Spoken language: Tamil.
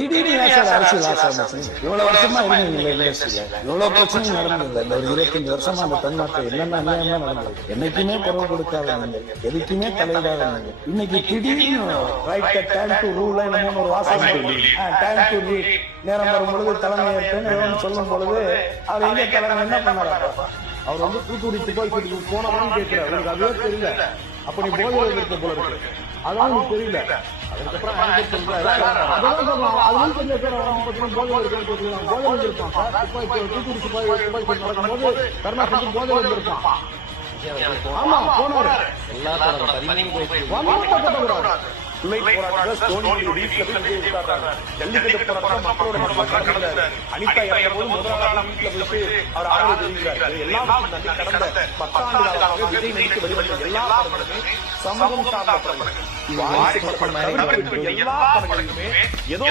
திடீர்னு அரசியல் ஆசை இவ்வளவு வருஷமா இருந்தீங்க இண்டஸ்ட்ரியில இவ்வளவு பிரச்சனை நடந்தது இந்த ஒரு 25 வருஷமா அந்த தமிழ்நாட்டில் என்னென்ன அநியாயமா நடந்தது என்னைக்குமே குரல் கொடுக்காத நீங்க எதுக்குமே தலையிடாத நீங்க இன்னைக்கு திடீர்னு ரைட் டைம் டு ரூல் என்னமோ ஒரு வாசகம் டைம் டு ரீட் நேரம் வரும் பொழுது தலைமை ஏற்பேன்னு சொல்லும் பொழுது அவர் எங்க தலைமை என்ன பண்ணாரு அவர் வந்து தூத்துக்குடி துப்பாக்கி போனவன்னு கேட்கிறார் எனக்கு அதுவே தெரியல அப்ப நீ போதையில் இருக்க போல இருக்கு அதான் எனக்கு தெரியல அதுக்கப்புறம் போதையில் இருப்பான் தூத்துக்குடி துப்பாக்கி நடக்கும்போது கருணாநிதி போதையில் இருப்பான் ஆமா போனாரு அனிதா இறந்தபோது முதல் நாள் வீட்டுல போயிட்டு அவர் ஆதரவு தெரிவிக்கிறார் எல்லாம் கடந்த 10 ஆண்டு காலமாக விஜய் நடித்து வெளிவந்த எல்லா படங்களுமே சமூகம் சார்ந்த படங்கள் எல்லா படங்களுமே ஏதோ